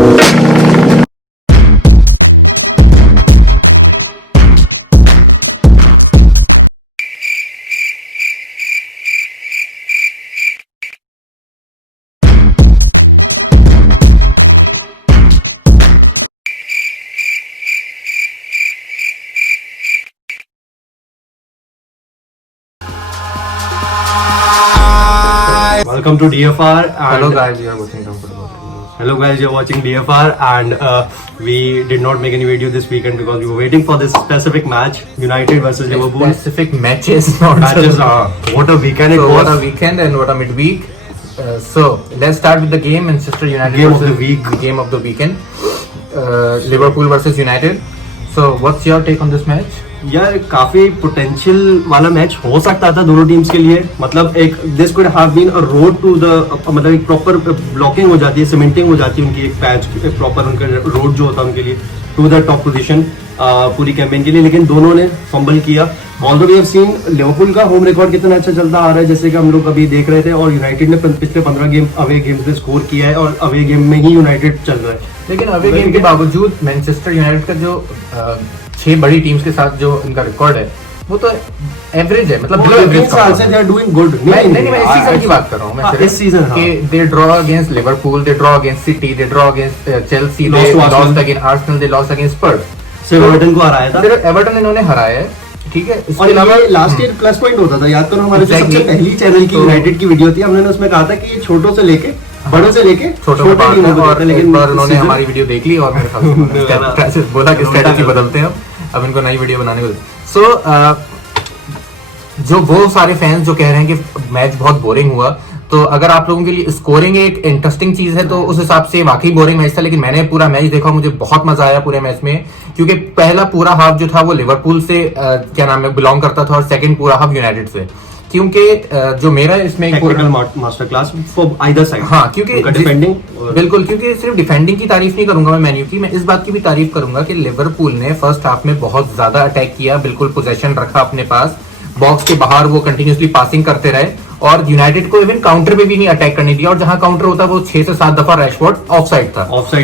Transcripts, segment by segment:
Welcome to DFR. Hello guys, you are watching Comfortable. Hello guys, you're watching DFR, and we did not make any video this weekend because we were waiting for this specific match, United versus Liverpool. Specific matches, not Matches. What a weekend it was! What a weekend and what a midweek. So let's start with the game. Manchester United Game of versus the week. Game of the weekend. Liverpool versus United. So what's your take on this match? यार काफी potential वाला match हो सकता था दोनों teams के लिए. मतलब एक this could have been a road to the, मतलब एक प्रॉपर ब्लॉकिंग हो जाती है, सीमेंटिंग हो जाती है उनकी एक पैच, प्रॉपर उनका रोड जो होता है उनके लिए टू द टॉप पोजीशन पूरी कैंपेन के लिए. लेकिन दोनों ने फंबल किया. Although we have seen Liverpool का होम रिकॉर्ड कितना अच्छा चलता आ रहा है, जैसे कि हम लोग अभी देख रहे थे, और यूनाइटेड ने पिछले 15 गेम अवे गेम्स में स्कोर किया है और अवे गेम में ही यूनाइटेड चल रहा है. लेकिन अवे गेम के बावजूद मैनचेस्टर यूनाइटेड का जो 6 बड़ी टीम्स के साथ जो इनका रिकॉर्ड है वो तो एवरेज है, मतलब साल से दे आर डूइंग गुड. नहीं, मैं इस सीजन की बात कर रहा हूं. मैं इस सीजन कि they draw against Liverpool, they draw against city, they draw against Chelsea, they lost against Arsenal, they lost against Spurs. Everton को हराया था, एवर्टन इन्होंने हराया है, ठीक है. इसके अलावा लास्ट ईयर प्लस पॉइंट होता था, याद करो हमारे जो सबसे पहली चैनल की यूनाइटेड की वीडियो थी, हमने उसमें कहा था कि ये छोटों से लेके बड़ों से लेके छोटे टीमों को, लेकिन उन्होंने हमारी वीडियो देख ली और मेरे ख्याल बोला कि स्ट्रेटजी बदलते हैं, अब इनको नई वीडियो बनाने को. सो जो वो सारे फैंस जो कह रहे हैं कि मैच बहुत बोरिंग हुआ, तो अगर आप लोगों के लिए स्कोरिंग एक इंटरेस्टिंग चीज है तो उस हिसाब से वाकई बोरिंग मैच था. लेकिन मैंने पूरा मैच देखा, मुझे बहुत मजा आया पूरे मैच में, क्योंकि पहला पूरा हाफ जो था वो लिवरपूल से क्या नाम है बिलोंग करता था और सेकंड पूरा हाफ यूनाइटेड से. क्योंकि जो मेरा इसमें master class for either side. हाँ, क्योंकि डिफेंडिंग बिल्कुल, क्योंकि सिर्फ डिफेंडिंग की तारीफ नहीं करूंगा मैं मेन्यू की, मैं इस बात की भी तारीफ करूंगा कि लिवरपूल ने फर्स्ट हाफ में बहुत ज्यादा अटैक किया, बिल्कुल पोजेशन रखा अपने पास, बॉक्स के बाहर वो कंटिन्यूसली पासिंग करते रहे और यूनाइटेड को इवन काउंटर पे भी नहीं अटैक करने दिया. और जहां काउंटर होता वो 6 से 7 दफा रैशफोर्ड ऑफसाइड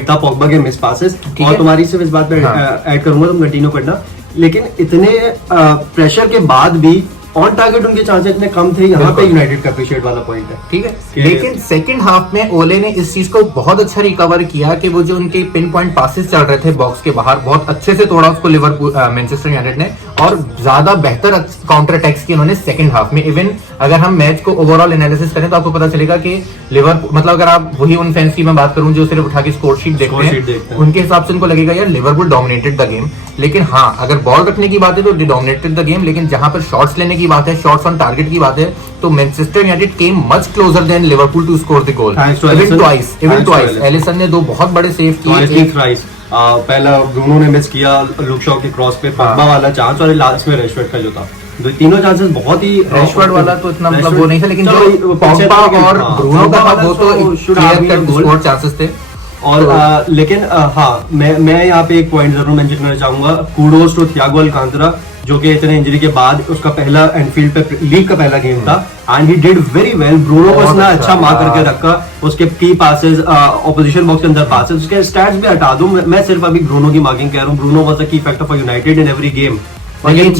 था, पॉग्बा के मिस पासेस. और तुम्हारी सिर्फ इस बात पे ऐड करूंगा, तुम कंटिन्यू करना. लेकिन इतने प्रेशर के बाद भी ऑन टारगेट उनके चांसेस इतने कम थे, यहाँ पे यूनाइटेड का अप्रिशिएट वाला पॉइंट है, ठीक है. लेकिन सेकंड हाफ में ओले ने इस चीज को बहुत अच्छा रिकवर किया कि वो जो उनके पिन पॉइंट पासेस चल रहे थे बॉक्स के बाहर, बहुत अच्छे से तोड़ा उसको लिवरपूल मैनचेस्टर यूनाइटेड ने, और ज्यादा बेहतर काउंटर अटैक्स किए उन्होंने सेकंड हाफ में. इवन अगर हम मैच को ओवरऑल एनालिसिस करें तो आपको पता चलेगा कि लिवरपूल, मतलब अगर आप वही उन फैंस की मैं बात करूं जो सिर्फ उठा के स्कोर शीट देखते हैं, उनके हिसाब से उनको लगेगा यार लिवरपूल डोमिनेटेड द गेम. लेकिन हाँ, अगर बॉल रखने की बात है तो डोमिनेटेड द गेम, लेकिन जहां पर शॉट्स लेने की बात है, शॉट्स ऑन टारगेट की बात है, तो Manchester United came much closer than Liverpool to score the goal. Even twice Alisson ने 2 बहुत बड़े सेव किए. पहला ब्रूनो ने मिस किया लुक शॉ के क्रॉस पे, पॉग्बा वाला चांस, और लास्ट में रैशफोर्ड का जो था, तीनों चांसेस बहुत ही. रैशफोर्ड वाला तो इतना मतलब वो नहीं था, लेकिन जो पॉग्बा और ब्रूनो का था वो तो क्लियर कट स्कोर चांसेस थे. और लेकिन हाँ, मैं यहाँ पे एक पॉइंट जरूर मेंशन करना चाहूंगा. कूडोस टू थियागो अल्कांतरा, जो कि इतने इंजरी के बाद उसका पहला एनफील्ड पे लीग का पहला गेम था, and he did very well. Bruno को उसने अच्छा मार करके रखा, उसके की पासेस, ऑपोजिशन बॉक्स के अंदर पासेस, उसके स्टैट्स भी हटा दूं, मैं सिर्फ अभी ब्रूनो की मार्किंग कह रहा हूं. ब्रूनो वाज अ की factor for United in every game. लेकिन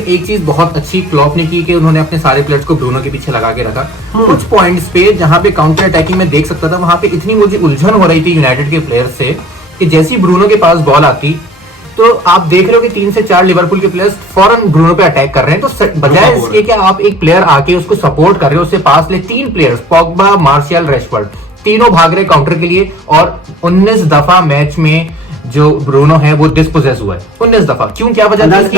एक चीज बहुत अच्छी क्लॉप ने की कि उन्होंने अपने सारे प्लेयर्स को ब्रूनो के पीछे लगा के रखा. कुछ पॉइंट्स पे जहां पे काउंटर अटैकिंग में देख सकता था, वहां पे इतनी मुझे उलझन हो रही थी यूनाइटेड के प्लेयर्स से कि जैसी ब्रूनो के पास बॉल आती तो आप देख रहे हो कि 3 से 4 लिवरपूल के प्लेयर्स फौरन ब्रूनो पे अटैक कर रहे हैं. तो बजाय इसके कि आप एक प्लेयर आके उसको सपोर्ट कर रहे हो, उससे पास ले 3 प्लेयर्स पॉग्बा, मार्शियल, रैशफोर्ड, तीनों भाग रहे काउंटर के लिए. और 19 दफा मैच में जो ब्रूनो है वो डिस्पोजेस हुआ है, 19 दफा. क्यों, क्या वजह थी?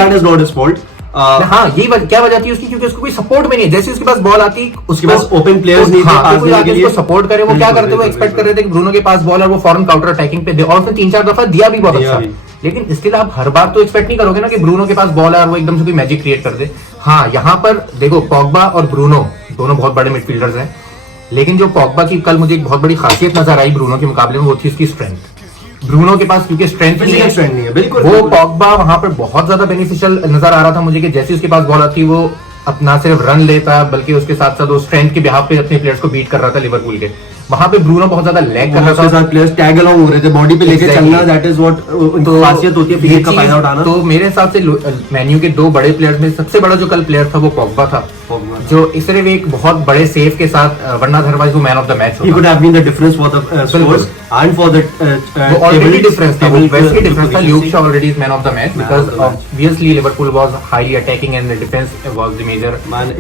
हाँ, यही क्या वजह थी उसकी, क्योंकि उसको कोई सपोर्ट में नहीं है. जैसे उसके पास बॉल आती, उसके पास ओपन प्लेयर्स नहीं थे उसको सपोर्ट करे. वो क्या करते, वो एक्सपेक्ट कर रहे थे कि ब्रूनो के पास बॉल है, वो फॉरन काउंटर अटैकिंग पे दे, और उसने 3-4 दफा दिया भी बहुत अच्छा. लेकिन स्टिल आप हर बार तो एक्सपेक्ट नहीं करोगे ना कि ब्रूनो के पास बॉल है और वो एकदम से कोई मैजिक क्रिएट कर दे. हाँ, यहाँ पर देखो पॉग्बा और ब्रूनो दोनों बहुत बड़े मिडफील्डर्स हैं, लेकिन जो पॉग्बा की कल मुझे एक बहुत बड़ी खासियत नजर आई ब्रूनो के मुकाबले में, वो थी उसकी स्ट्रेंथ. ब्रूनो के पास क्योंकि स्ट्रेंथ नहीं है, बिल्कुल वो पॉग्बा वहां पर बहुत ज्यादा बेनिफिशियल नजर आ रहा था मुझे कि जैसे उसके पास बॉल आती वो अपना सिर्फ रन लेता बल्कि उसके साथ साथ वो स्ट्रेंथ के बिहाफ पे अपने प्लेयर्स को बीट कर रहा था लिवरपूल के। वहां पे ब्रूनो बहुत ज्यादा लैग कर रहा उसके था, साथ प्लेयर्स टैग अलोंग हो रहे थे, बॉडी पे लेके Exactly. चलना, दैट इज व्हाट उनकी खासियत होती है, ये फिजिक का चीज- फायदा उठाना। तो मेरे हिसाब से मेन्यू के दो बड़े प्लेयर्स में सबसे बड़ा जो कल प्लेयर था वो पॉग्बा था, जो सिर्फ एक बहुत बड़े सेव के साथ वरना अदरवाइज वो man of the match He could have been the difference for the scores and for the वो ऑलरेडी डिफरेंस था, वो वैसे डिफरेंस था। Luke Shaw already is man of the match Man because of the match. Obviously Liverpool was highly attacking and defence was the major. Man,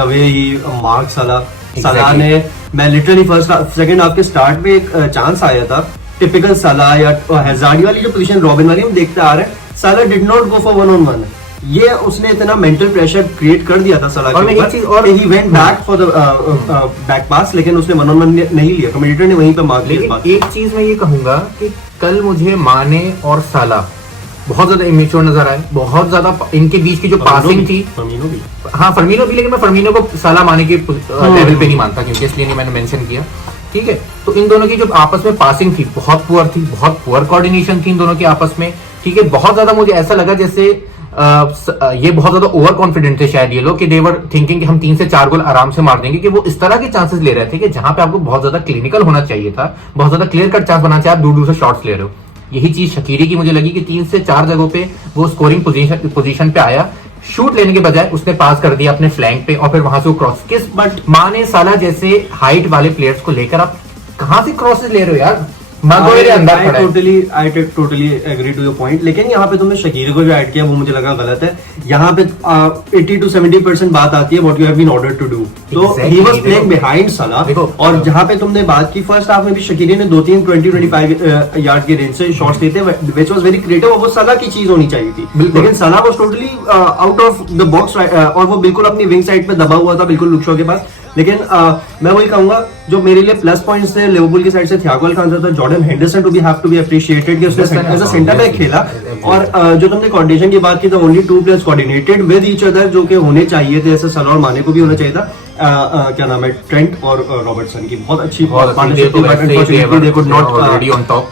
the way he marked Salah. Exactly. Salah ने, मैं literally second half के start में एक chance आया था, typical सलाह या hazard वाली जो पोजीशन रॉबिन वाली हम देखते आ रहे हैं, Salah did not go for 1-on-1. ये उसने इतना मेंटल प्रेशर क्रिएट कर दिया था सलाह और के मैं एक ऊपर, चीज और- he went back for the back पास, लेकिन उसने 1-on-1 नहीं लिया, कमेंटेटर ने वहीं पे मार्क किया इस लेकिन बात। एक चीज मैं ये कहूंगा कि कल मुझे माने और साला बहुत ज्यादा इमेच्योर नजर आए, बहुत ज्यादा इनके बीच की जो पासिंग थी। फर्मिनो भी। हाँ फर्मिनो भी, लेकिन मैं फर्मिनो को साला माने के लेवल पे नहीं मानता, क्योंकि इसलिए नहीं मैंने मेंशन किया। ठीक है, तो इन दोनों की जो आपस में पासिंग थी बहुत पुअर थी, बहुत पुअर कोऑर्डिनेशन थी इन दोनों की आपस में। ठीक है, बहुत ज्यादा मुझे ऐसा लगा जैसे ये बहुत ज्यादा ओवर कॉन्फिडेंट थे शायद ये लोग, कि देवर थिंकिंग कि हम 3 से 4 गोल आराम से मार देंगे, कि वो इस तरह के चांसेस ले रहे थे कि जहां पे आपको बहुत ज्यादा क्लिनिकल होना चाहिए था, बहुत ज्यादा क्लियर कट चांस बनाना चाहिए, आप दूर दूर से शॉट्स ले रहे हो। यही चीज शकीरी की मुझे लगी कि 3 से 4 जगहों पे वो स्कोरिंग पोजीशन पे आया, शूट लेने के बजाय उसने पास कर दिया अपने फ्लैंक पे और फिर वहां से वो क्रॉस। किस बट माने साला जैसे हाइट वाले प्लेयर्स को लेकर आप कहां से क्रॉसेस ले रहे हो यार? मागोएरे अंदर खड़ा है। I totally agree to your point, लेकिन यहाँ पे तुमने शकीर को जो ऐड किया वो मुझे लगा गलत है। यहाँ पे 80 to 70% बात आती है what you have been ordered to do. तो Exactly. he was playing behind Salah, देखो, और जहाँ पे तुमने बात की फर्स्ट हाफ में भी शकीरी ने 2-3 यार्ड के रेंज से शॉट्स लिए थे, which was very creative, और वो सलाह की चीज होनी चाहिए थी। बिल्कुल। लेकिन सलाह was totally out of the box, और वो बिल्कुल अपनी विंग साइड पे दबा हुआ था, बिल्कुल लुक शॉ के पास। लेकिन मैं वही कहूंगा, जो मेरे लिए प्लस पॉइंट्स थे लिवरपूल की साइड से, थियागो अल्कांतरा था, Jordan Henderson to be have to be appreciated कि उसने एज अ सेंटर बैक खेला। और जो तुमने कोऑर्डिनेशन की बात की, तो only 2 players coordinated with each other, जो कि होने चाहिए थे, जैसे सलाह और माने को भी होना चाहिए था। क्या नाम है, ट्रेंट और रॉबर्टसन की बहुत अच्छी पार्टनरशिप थी, but unfortunately they could not already on top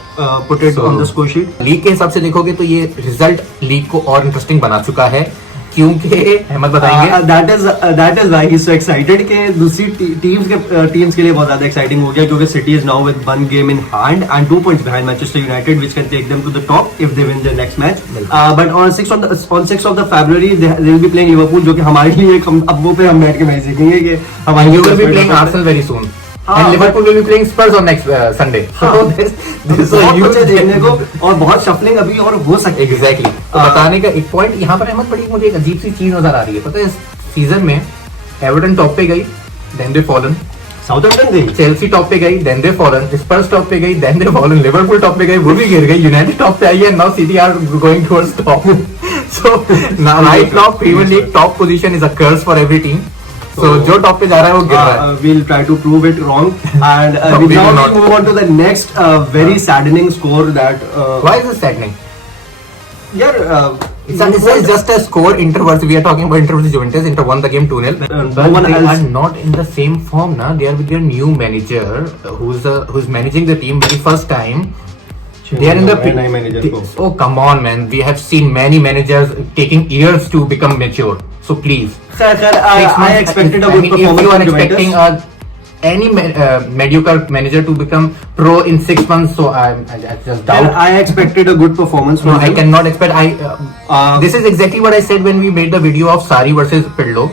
put it on the score sheet. League के हिसाब से देखोगे तो ये रिजल्ट लीग को और इंटरेस्टिंग बना चुका है, क्योंकि अहमद बताएंगे। That is why he is so excited कि दूसरी टीम्स के लिए बहुत ज्यादा एक्साइटिंग हो गया, क्योंकि city is now with 1 game in hand and 2 points behind Manchester United, which can take them to the top if they win their next match. But on 6th of the February they will be playing Liverpool, जो कि हमारे लिए एक अब वो पे हम बैठ के मैच देखेंगे कि हमारे You will be playing Arsenal very soon. And Liverpool will be playing Spurs on next Sunday. So there's a बहुत huge कुछ है देखने को, और बहुत शफलिंग अभी और हो सकती है। एग्जैक्टली। तो बताने का एक पॉइंट यहाँ पर अहमद, बड़ी मुझे एक अजीब सी चीज नजर आ रही है। पता है, इस सीजन में एवर्टन टॉप पे गई, देन दे फॉलन, साउथहैम्पटन गई, चेल्सी टॉप पे गई, then they fallen, Spurs top पे गई, then they fallen, Liverpool top पे गई, वो भी गिर गई, यूनाइटेड टॉप पे आई है, now City are going towards top. So right now Premier League top position is a curse for every team. So जो टॉप पे जा रहा है वो गिर रहा है। We'll try to prove it wrong, and We now will we not. move on to the next very saddening score that Why is this saddening? yeah, It's just a score. Inter versus, we are talking about Inter versus Juventus. Inter won the game 2-0. no But one they else. are not in the same form now. They are with their new manager, who's managing the team for the first time. They are in the नए manager को। Oh come on, man! We have seen many managers taking years to become mature. So please, खैर, 6 I months, expected a I good mean, performance if you are from expecting Juventus. any mediocre manager to become pro in 6 months, so I just doubt. I expected a good performance No, from I them. cannot expect. This is exactly what I said when we made the video of Sarri versus Pirlo.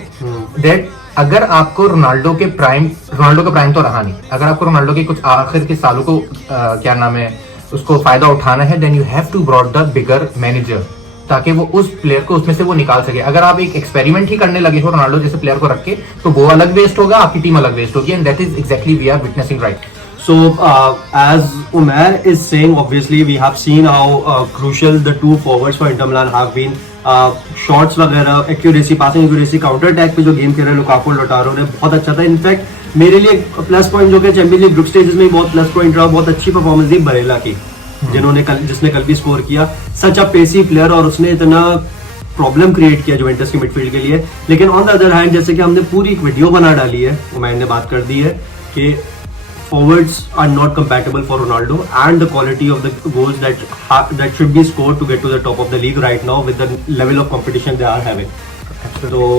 That अगर आपको Ronaldo का prime तो रहा नहीं, अगर आपको Ronaldo के कुछ आखिर के सालों को क्या नाम है उसको फायदा उठाना है, then you have to brought the bigger manager, ताकि वो उस प्लेयर को उसमें से वो निकाल सके। अगर आप एक एक्सपेरिमेंट ही करने लगे हो रोनाल्डो जैसे प्लेयर को रख के, तो वो अलग वेस्ट होगा, आपकी टीम अलग वेस्ट होगी, and that is exactly we are witnessing right. So, as Umair is saying, obviously we have seen how crucial the two forwards for Inter Milan have been. Shots वगैरह, accuracy, passing accuracy, counter attack पे जो game खेल रहे लुकाको लोटारो ने बहुत अच्छा था। In fact मेरे लिए प्लस पॉइंट जो कि चैंपियंस लीग ग्रुप स्टेजेस में बहुत प्लस पॉइंट रहा, बहुत अच्छी परफॉर्मेंस दी बरेला की, जिसने कल भी स्कोर किया। सच अ पेसी प्लेयर, और उसने इतना प्रॉब्लम क्रिएट किया जुवेंटस की मिडफील्ड के लिए। लेकिन ऑन द अदर हैंड, जैसे कि हमने पूरी एक वीडियो बना डाली है, उमैर ने बात कर दी है कि forwards are not compatible for Ronaldo, and the quality of the goals that should be scored to get to the top of the league right now with the level of competition they are having. So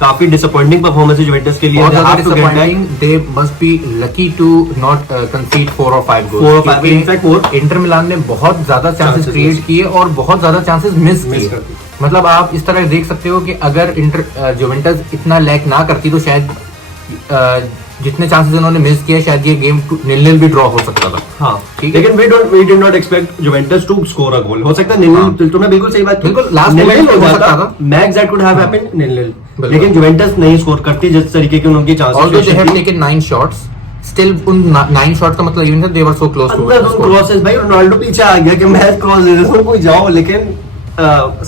काफी disappointing performance है Juventus के लिए. बहुत They ज्यादा have to get back. disappointing. They must be lucky to not concede 4 or 5 goals. 4 or 5, क्योंकि in fact 4. Inter Milan ने बहुत ज्यादा चांसेस Chances क्रिएट miss. किए और बहुत ज्यादा चांसेस मिस Miss किए. कर दिए. मतलब आप इस तरह देख सकते हो कि अगर इंटर जुवेंटस इतना लैक ना करती तो शायद जितने चांसेस उन्होंने मिस किए शायद ये गेम 0-0 भी ड्रॉ हो सकता था. हाँ, ठीक है. लेकिन we did not expect Juventus to score a goal. हो सकता है 0-0. तुमने बिल्कुल सही बात की. बिल्कुल, last 0-0 moment हो हो जाता सकता था. Max that could have happened 0-0. बिल्कुल. लेकिन जुवेंटस नहीं स्कोर करती जिस तरीके की उनकी Although they have chances taken 9 shots, still उन 9 shots का मतलब ये they were so close to अंदर the उन score. क्रॉसेस भाई रोनाल्डो पीछे आ गया कि मैच क्रॉस दे देता हूं कोई जाओ, लेकिन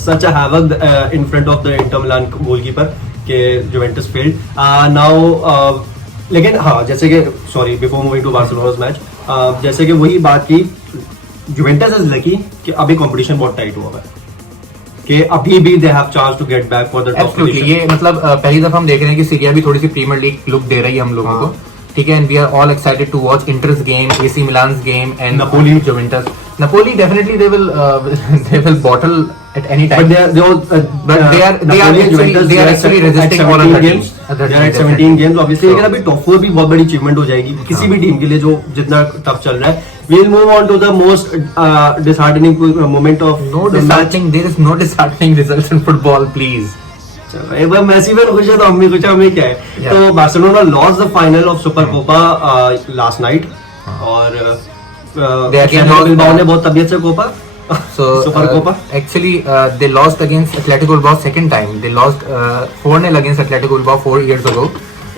such a havoc in front of the Inter Milan goalkeeper के जुवेंटस फेल्ड नाउ. लेकिन हाँ, जैसे कि sorry before moving to Barcelona's match, जैसे कि वही बात की, जुवेंटस इज लकी कि अभी कंपटीशन बहुत टाइट हुआ है कि अभी भी they have chance to get back for the top Absolutely. Position. ये मतलब पहली दफा हम देख रहे हैं कि सीरिया भी थोड़ी सी प्रीमियर लीग लुक दे रही है हम लोगों हाँ. को. ठीक है, and we are all excited to watch Inter's game, AC Milan's game and Napoli. Juventus. Napoli definitely they will bottle at any time. But they all, But they are Napoli and actually- Juventus, they are at actually 17 resisting all other games. teams. Other They are at teams, 17 games obviously. So- लेकिन अभी top 4 भी बहुत बड़ी achievement हो जाएगी किसी भी team के लिए जो जितना टफ चल रहा है. We'll move on to the most disheartening moment of No the match. disheartening. There is no disheartening results in football, please. चलो, एक बार मेसी भी खुश है तो हम भी खुश है, हमें क्या है. Yeah. तो Barcelona lost the final of Super Copa last night और They again lost- बिल्बाओ ने बहुत तबीयत से Copa So Super Copa. actually they lost against Atletico Bilbao second time. They lost 4-0 against Atletico Bilbao 4 years ago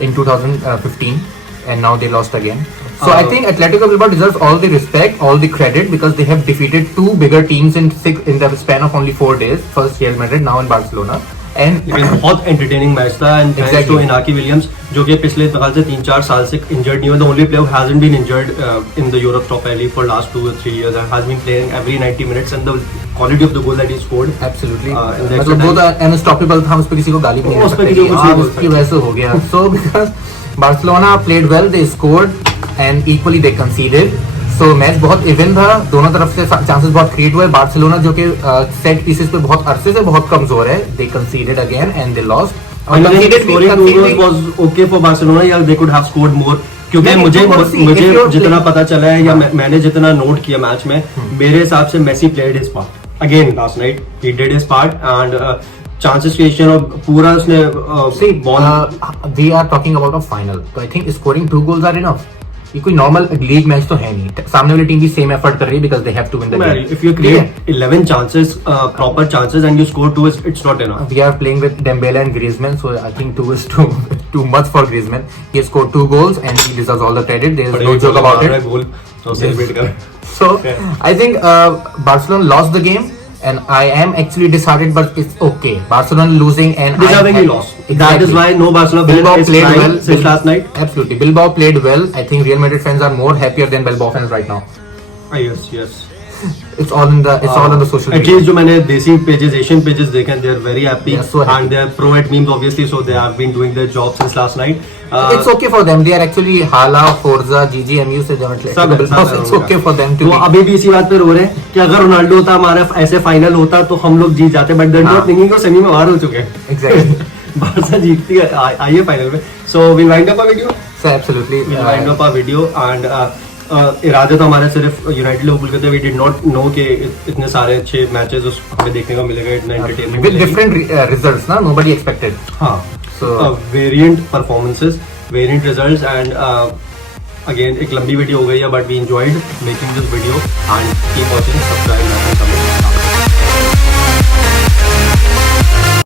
in 2015, and now they lost again. So I think Atletico Bilbao deserves all the respect, all the credit because they have defeated 2 bigger teams in the span of only 4 days. First Real Madrid, now in Barcelona. And लेकिन बहुत entertaining match था and thanks Exactly. To Inaki Williams जो कि पिछले साल से 3-4 साल से इंजर्ड नहीं हुआ. The only player who hasn't been injured in the Europe top league for last 2 or 3 years and has been playing every 90 minutes and the quality of the goal that he scored. Absolutely. in the extra मतलब वो time. तो unstoppable था, हम उस पर किसी को गाली भी नहीं उस दे पे सकते किसी कि को कुछ हाँ, नहीं बोल उसकी सकते. वजह से हो गया. So because Barcelona played well, they scored and equally they conceded. So match बहुत इवन था, दोनों तरफ से चांसेस बहुत क्रिएट हुए. बार्सिलोना जो कि सेट पीसेस पे बहुत अरसे से बहुत कमजोर है, they conceded again and they lost. And then scoring 2 goals was okay for Barcelona. Yeah, they could have scored more. क्योंकि नहीं, मुझे but see, if मुझे you're जितना playing- पता चला है या मैंने जितना नोट किया मैच में, मेरे हिसाब से Messi played his part again last night. He did his part and chances creation और पूरा उसने See, ball we are talking about a final. So I think scoring 2 goals are enough. ये कोई नॉर्मल लीग मैच तो है नहीं. सामने वाली टीम भी सेम एफर्ट कर रही है because they have to win the game. if you create 11 chances, proper chances and you score 2, it's not enough. We are playing with Dembele and Griezmann, so I think 2 is too much for Griezmann. He has scored 2 goals and he deserves all the credit. There is no joke about it. गोल तो celebrate कर. So Okay. I think Barcelona lost the game, and I am actually disheartened, but it's okay. Barcelona losing and Deservingly lost. That is why no Barcelona Bilbao player is played crying well since last night. Absolutely, Bilbao played well. I think Real Madrid fans are more happier than Bilbao fans right now. Yes. It's all in the social At media. least जो मैंने देसी pages, Asian pages देखे, they are very happy. They are so happy. And they are pro at memes obviously, so they have been doing their job since last night. It's okay for them. They are actually Hala, Forza, GGMU से जब सब है, Bilbao, सब है it's उनका. okay for them to तो be. अभी भी इसी बात पे रो रहे हैं कि अगर रोनाल्डो होता हमारा ऐसे फाइनल होता तो हम लोग जीत जाते, बट हाँ. थिंकिंग को सेमी में बाहर हो चुके हैं. Exactly. बारसा जीतती है आइए फाइनल में. So will wind up a video. So absolutely. Will wind up a video and इरादे तो हमारे सिर्फ यूनाइटेड लिवरपूल के थे. वी डिड नॉट नो कि इतने सारे अच्छे मैचेस हमें देखने को मिलेगा, इतना entertainment With different results, na? Nobody expected. हाँ. So- variant performances, variant results and again एक लंबी वीडियो हो गई है, but we enjoyed making this video and keep watching, subscribe.